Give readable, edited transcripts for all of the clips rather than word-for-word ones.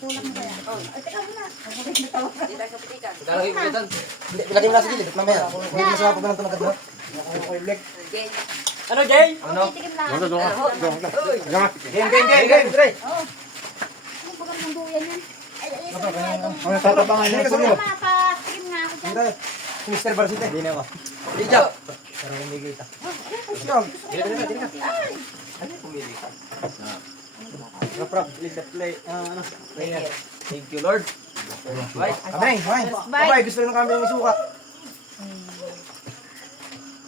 Kulang na kaya. Ay, teka muna. Hindi tayo sa putikan. Lalagay ko dito. Hindi, ilagay mo na sa gilid. Mamaya. Hindi na sa pagkalang tumagad mo. Jay. Ano, Jay? Ano? Titikim lang. Game, Dre. Oo. Ano ba kang duyan yan? Ay, isa mo itong... Ano tatabangan niya sa iyo? Patikim nga ako dyan. Si Mr. Barsita. Hindi na ako. Ija. Pero hindi kita. Dili ka. Ano pumili ka? Rap, please play. Ano? Thank you, Lord. Bye. Abay, abay, gusto rin ng kami ng suka.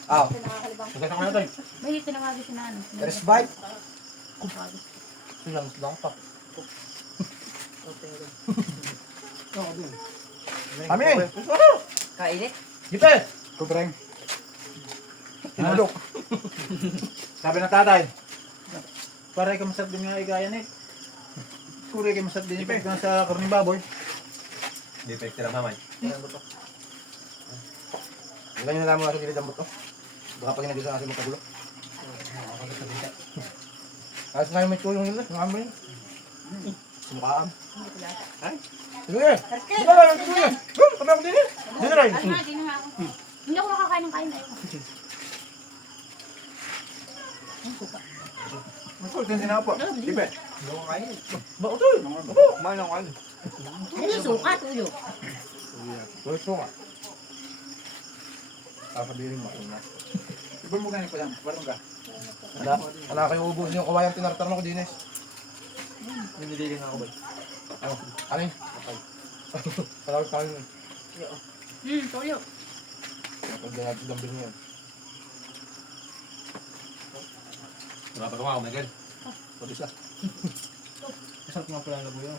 Aw. Nakakalibang. Sagad ako na tayo. May tinawagin si Nano. There's bite. Lang pa. Kami! Kainit. Gite! Kubreng. Inulok. Sabi ng tatay. Para ikaw masarap din nga igayan eh. Kuri kayo masarap din ipag sa karning baboy. Hindi pa ekstra mamay. Ganyan na lang mga sa gilid ang buto. Baka pag ginagisa kasi magkagulo. Ayos nga yung may tulong nila. Ang amoy. Sumukaan. Ay? Sige! Di ba lang? Sige! Kami ako din eh! Dito rin! Ano nga, di na nga ako. Hindi ako makakain ng kain tayo. Masul, din sinapo. Dipe. Ba, utoy! Abo! Kumain ako kain. Ano yung suka, tuyo? Tuloy ko nga. Sasabihin mo. Iba mo ganyan pa yan. Parang ka. Wala kayo ubos yung kawayang tinartarno ko din eh. Nilililing ako ba? Ano? Ano yun? Palawag ka yun. Tuyo. Kapag dambil niyo yun. Wala pa tumaw, Miguel. Pabis lang. Masarap nga pala na buyo.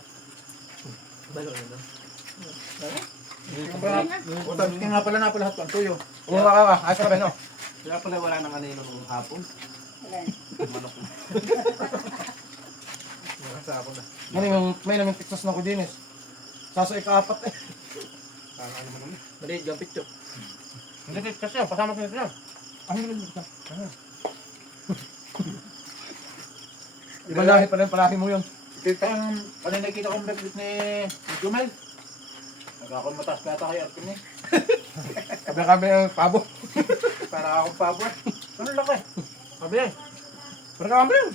Balo na lang. Tapos kaya nga pala napalahat ko ang tuyo. Umuha ka ka. Ayos ka ba no? Kaya pala wala nang kanino nung hapon. Manok. Nakasako na. Ano yung may namin Texas na ko din eh. Saso ika-apat eh. Parang ano man ulit. Maliit yung picture. Hindi Texas yan. Pasama ko nito yan. Ano yung Texas? Ibang lahi pala yung palahi mo yun. Kita yung kanina nakita kong breakfast ni Jumel. Nagkakon mataas na ata kay Arkin eh. Kami yung pabo. Para akong pabo eh. Ano laki? Sabi eh. Parang kami yun.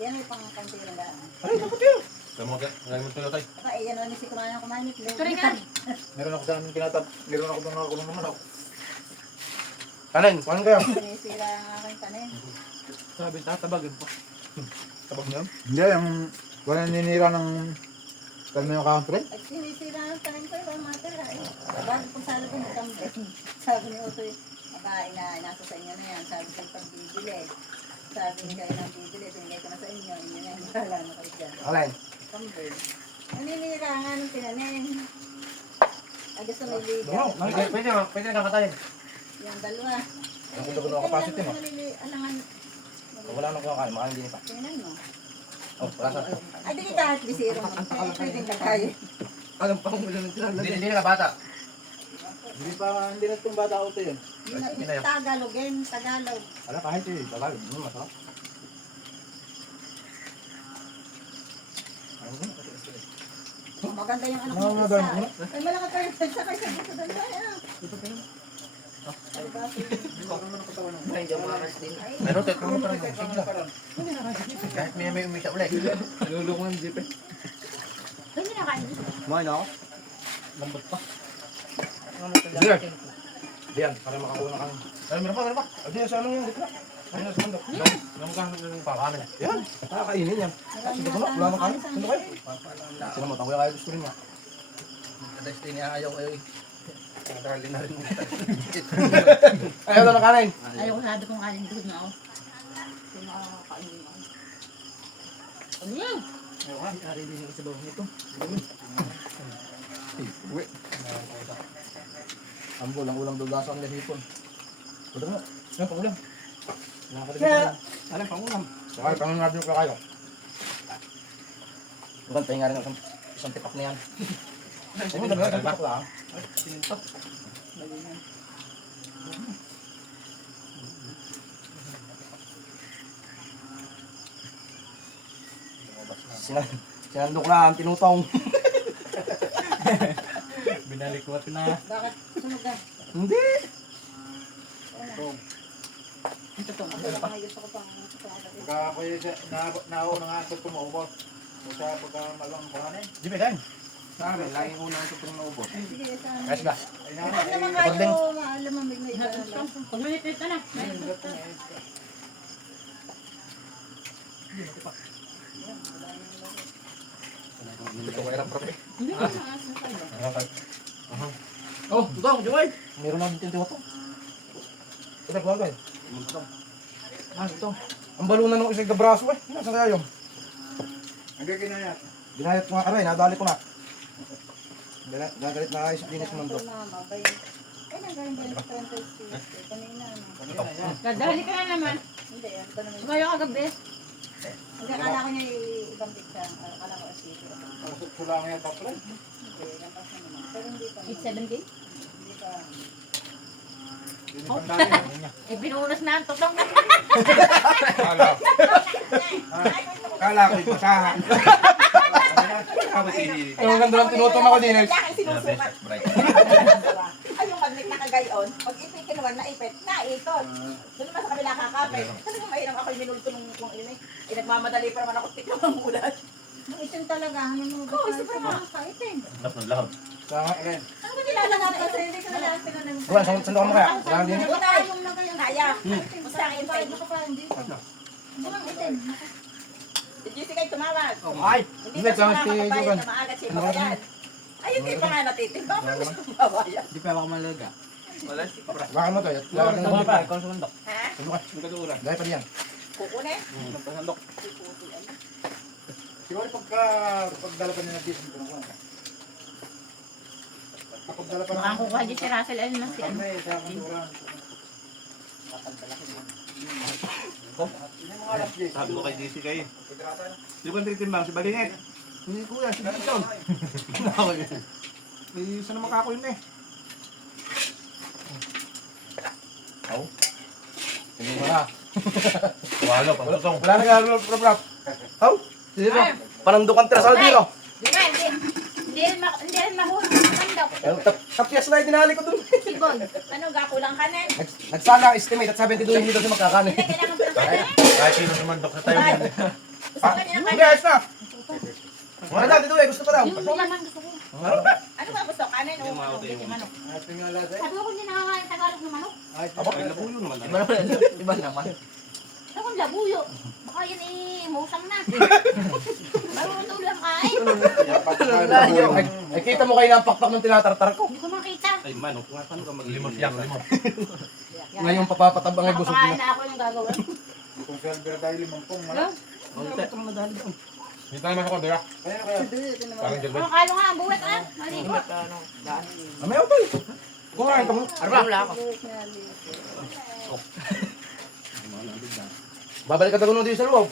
Yan ay pangkantira lang. Ay, dapat yun. Ngayon mo tulo tayo. Baka iyan naman si kumain. Ito rin nga. Meron ako sa amin kinatap. Meron ako doon nakakulong naman ako. Kanin, kuhanin kayo. Sinisira ang aking tanim. Sabi, tatabagin po. Tabag niyo? Hindi, yung wala ninira ng kalma yung country. At sinisira ang tanim ko yung matira. Bago kung saan ko nagkambing. Sabi ni Utoy, makain na nasa sa inyo na yan. Sabi ko pagbibili. Sabi ni kayo ng bibili, tingay ko na sa inyo. Inyo na yung bahala na kayo dyan. Alin? Kambing. Naninira nga ng tinanim. Ay gusto may liga. Pwede na kakatayin. Yung dalawa. Ang gulo-gulo ang capacity mo. Alangan. Wala nang kumakain, makain din pa. Tingnan mo. Oh, wala sa. Ay, di kita at bisiro mo. Pwedeng kakayo. Anong pangulo ng tinalagay? Hindi na bata. Hindi na itong bata auto yun. Tagalogin, Tagalog. Wala kahit eh, Tagalog. Masarap. Maganda yung anak Ano, mo. madam? Ay, malaki tayo. Sakay sa buto doon. Ay, Meron tayo kung parang yung sigla. Kahit may umisa ulit. Nalulungan ng jeep eh. Hindi na kain. Kumain ako. Lambot pa. Sige. Diyan, para makakuha na kami. Ay, meron pa. Diyan, sa anong yung gitna? Ayun na sa bundok. Nung kang pakamin. Yan, nakakainin yan. Sige ko na, wala na kami. Sino kayo? Sino mo, takuya kayo gusto rin nga. Adas din niya, ayaw kayo eh. Nakarali na rin. Ayaw na kanin. Ayaw ko sabi kong alin doon na ako. Kung makakain ako. Ano yan? Ayaw ka, ari din yung sabaw nito. Uwi. Ambol, ang ulang dugasan ng hipon. Pwede mo. Yan, pangulam. Alam, pangulam. Saka, pangulam natin yung kakayo. Magantay nga rin ang isang tipak na yan. Ano na ba? Tipak lang. Tipak. Sinandok lang, tinutong. Binalikwat na. Bakit sunog na? Hindi. Ito to. Ako may gusto ko pang Pagka ako yung nauna nga ito tumubos. O sa pagkamalang kuhanin. Di ba yan? Sa amin, laging unang tutong na ubos. Sige, saan? Ayos ba? Ay Huwag naman. naman kayo maalamamig na iba na lang. Pag minit ka na. Ito ko hirap profe. Hindi ko maas na tayo. Oh, tutong, Joy. Meron na din tinto. Ito ko agad. Ito. Ang balunan ng isang gabraso eh. Nasaan kaya yung? Hanggang kinayat. Ginayat ko nga kami, nadali ko na. Gagalit na ayos dinis mo Ito mama, bay. Ay, nanggaling ba yung 36? Kanina, ano? Dadali ka na naman. Hindi, ano ba naman? Sumayo ka gabi. Hindi, akala ko niya yung ibang pizza. Akala ko asito. Pasok ko lang yan tapos. Hindi, lampas na naman. Pero hindi pa. 870? Hindi pa. Dinipandali niya. Eh, binunas na ang tutong. Kala ko yung basahan. Ang ganda lang tinutong ako din. Kailangan sinusukat. Ay, yung magnet na kagayon, pag ipit ka naman, naipit, naikot. Doon naman sa kabila kakapit. Talagang mahirang ako yung minulto nung kung ini. Eh, nagmamadali pa naman ako tikman ng ulan. Yung itim talaga, ano mo ba? Oo, isa pa naman kakaitin. Sa nga, Ren. Ano ba nilala natin? Kasi hindi ko na lang pinanong. Buwan, sandok mo kaya? Kailangan din. Unay, Yung lang kayo. kaya. Basta ang Bakit intay. nakaparang dito? Bukang itim. Si Jessica yung tumawag. Ay! Hindi Hindi, pa siya sa si nakakabayad Jogan. na maagat siya babayan. Ay, hindi pa nga natitimba. Bakit siya babayan? Di pa ako malaga. Wala? Bakit mo to? Lagyan ng Ano pa. Ikaw sumandok. Ha? Ang kaduran. Dahil pa diyan. Kukunin? Nagpasandok. Siguro pagdala pa niya na diesel ko naman. Pagdala pa Mukhang kukuha dyan si Russell. Ano na si ano? May sa kanduran. Sabi ko kay DC kayo. Di ba titimbang si Balingit? Hindi kuya, si Dixon. Ako yun. Eh, isa naman kako yun eh. Hindi mo na. Walo, pang tutong. Wala na nga, rap. How? Sige ba? Panandukan tira sa dino. Di ba? Hindi rin mahulog sa kandok. Tapyas na yung dinali ko dun. Si Boy. Ano, gakulang kanin? Nagsala estimate at 72 hindi daw siya magkakanin. Hindi, kailangan pa ng kanin. Kahit sino sumandok sa tayo. Gusto ka niya ng Hindi, kanin? ayos na. Wala na, dito eh. Gusto ko daw. Yung laman gusto ko. Ano ba gusto? Kanin o Yung mga uti, yung manok? Ayos na nga lasa eh. Sabi ko hindi nakakain Tagalog ng manok. Ayos na. Ay, labuyo naman. Iba naman. Ano kung labuyo? Baka yan musang na. Marunong lang kain. Ay, kita mo kayo ng pakpak ng tinatartar ko. Hindi ko makita. Ay, manok. Nga, paano ka mag-limot yan? Ngayon papapatabang ay busog Nakakain na. na ako yung gagawin. Kung silver tayo 5 Hello? Ito lang nadali doon. Hindi tayo naman ako, Dira. Kaya kaya. Ito naman. Parang dyan ba? Ano kalo nga ang buwet ah? Maligo. May ako eh. Kumain ka mo. Wala ako. Babalik ka daw dito sa loob.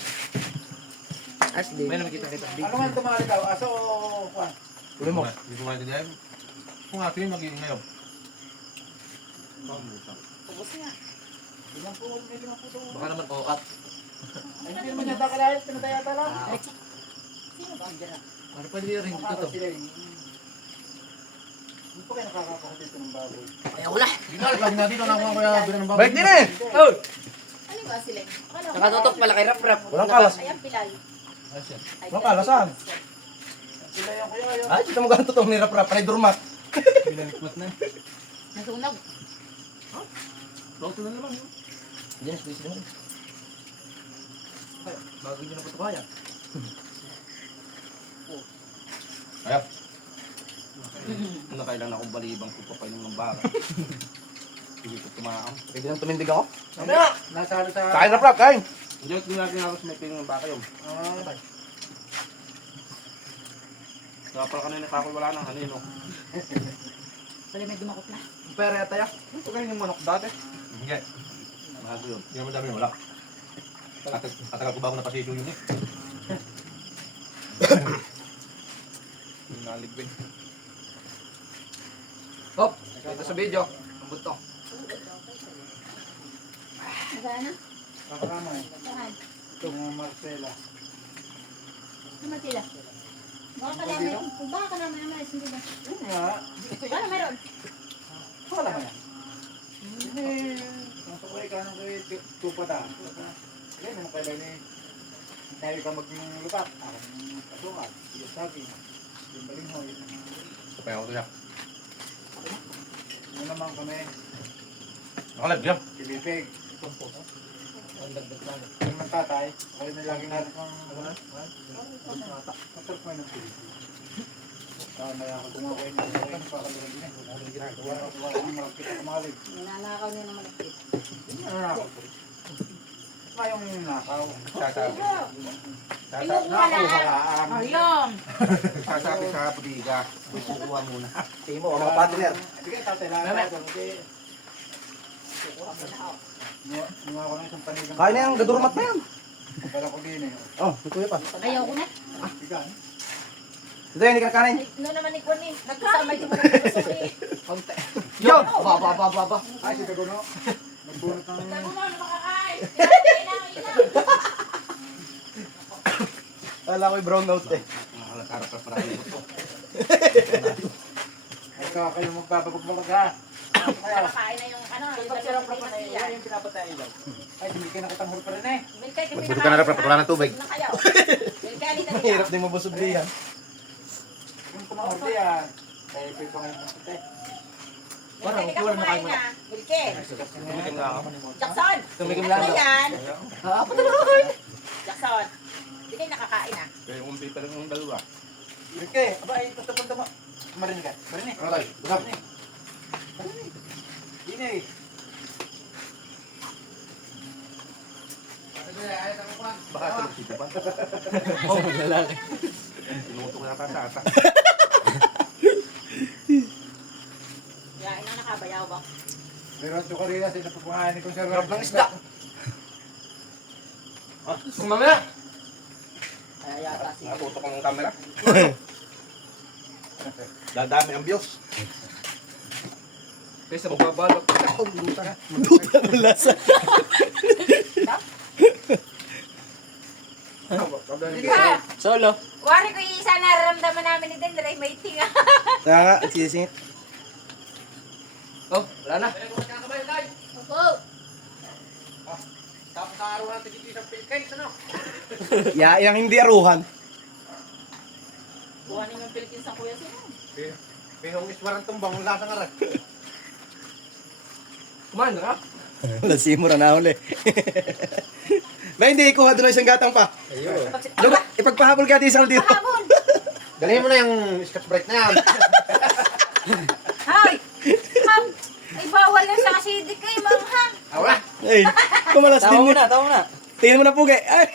May nakikita kita. Ano nga tumali daw? Aso o kuwan? Tuloy mo. Hindi ko maintindihan. Kung ato yung magiging ngayon. Ubus nga. Baka naman okat. Ay, hindi naman yata kalahit. Pinataya yata lang. Sino ba ang dyan? Ano pa rin rin Para sila eh. Hindi pa kayo nakakakuha dito ng baboy. Ginagawa natin ito na ako kaya bilang ng baboy. Balik din eh. Oh. Ano ba sila? Akala ko- Nakatutok pala kay Rap-Rap. Walang kalas. Ay, ang pilay. Ay, Walang kalasan. Sila yung kuya yun. Ay, dito mo ganito itong nirap-rap. Panay durmat. Binalikmat na. Nasunog. Loto na naman. Diyan, squeeze din. Bago nyo na po ito kaya. Ayaw. Ano kailan akong balibang kung papainom ng baka. Hindi ko tumakam. Pwede nang tumindig ako. Nasalo sa... Kain rap-rap, kain. Hindi ko ginagawa ako sa may piling ng baka yun. Kaya pala kanina kakul wala nang ano yun. Pala may dumakot na. Pera yata ya. Ito kayo yung manok dati. Hindi. Bago yun. Hindi naman dami, wala. Katagal ko ba ako napasisyo yun eh. Yung naligwin. Hop, ito sa video. Ang buto. Magaan na? Kakarama eh. Saan? Itong Marcela. Naman sila. Baka naman naman, hindi ba? Yun nga. Ano meron? Wala mo yan. Hindi. Nasa ko ka nang kay tupata. Kaya naman kailan eh. Tayo ka maglulukat. Ako ng kasungan. Yung sabi. Yung balinghoy. Kapaya ko siya. Ano naman kami. Nakalag yan. Kilipig. Ang dagdag lang. Yung mga tatay. Kaya may lagi natin kang masarap mo ng kilipig. May ako tumakoy na sa rin. Pakaluran din eh. Wala nang ginagawa. Wala nang malapit ako malig. Nanakaw niya ng malapit. Nanakaw. Mayong nakaw. Sasabi. Nakaw halaan. Ayun. Sasabi sa budiga. Kukuha muna. Tingin mo, mga partner. Sige, tatay lang. Nunga ko ng isang panigang. Kaya na yung gadurmat na yan. Kala ko din eh. Oh, ito pa. Ayaw ko na. Bigan. Ito yung hindi ka kanin. No naman ni Kwani. Nagkasama yung gusto eh. Yo! Aba. Ay, si Tagono. Nagbunot ng... Tago na, makakain. Kala ko yung brown note eh. Nakalarap na parang ito. Ikaw kayo magbabagog malaga. Nakakain na yung ano. Yung pinapatay ilaw. Ay, hindi kayo nakatanghol pa rin eh. Magbudok ka na rin, wala ng tubig. Hirap din mabusog din yan. Yung tumahol yan. Kaya pwede pa ngayon ng eh. Parang kuha na kayo muna. Wilkin. Tumikim na ako. Jackson. Tumikim Ano lang ba daw. yan? Ako na nakakain. Jackson. Hindi kayo nakakain ah. Kaya umpi pa lang yung dalawa. Ike, aba ay punta mo. Marinig ka. Marinig. Ano tayo? Marinig. Marinig. Yun eh. Baka tulog si Japan. Oh, lalaki. Sinuto ko na sa ata. Yan, ina nakabayaw ba? Pero ito ka rin kasi napapanganin ko sa Sarap ng isda. Mamaya. Kaya yata si... Natutok ang camera. Dadami ang views. Kaysa magbabalot. Ha? Solo. Wari ko isa nararamdaman namin ni Dendray, may tinga. Kaya nga, nagsisingit. Oh, wala na. Opo. Tapos sa araw natin dito sa Philippines, ano? Yang hindi aruhan. Buwanin yung Philippines ang kuya sino. Pihong iswarang tumbang mula sa ngaran. Kumain na ka? Wala simura na uli. Ba hindi ikuha doon isang gatang pa. Ayun. Diba, ipagpahabol ka din sa dito. Pahabol! Dalhin mo na yung Scotch Brite na yan. Hay! Ma'am! Ay bawal na sa acidic kay manghang. Wala. Ay, kumalas din mo. Tawa mo na. Tingnan mo na pugi. Ay.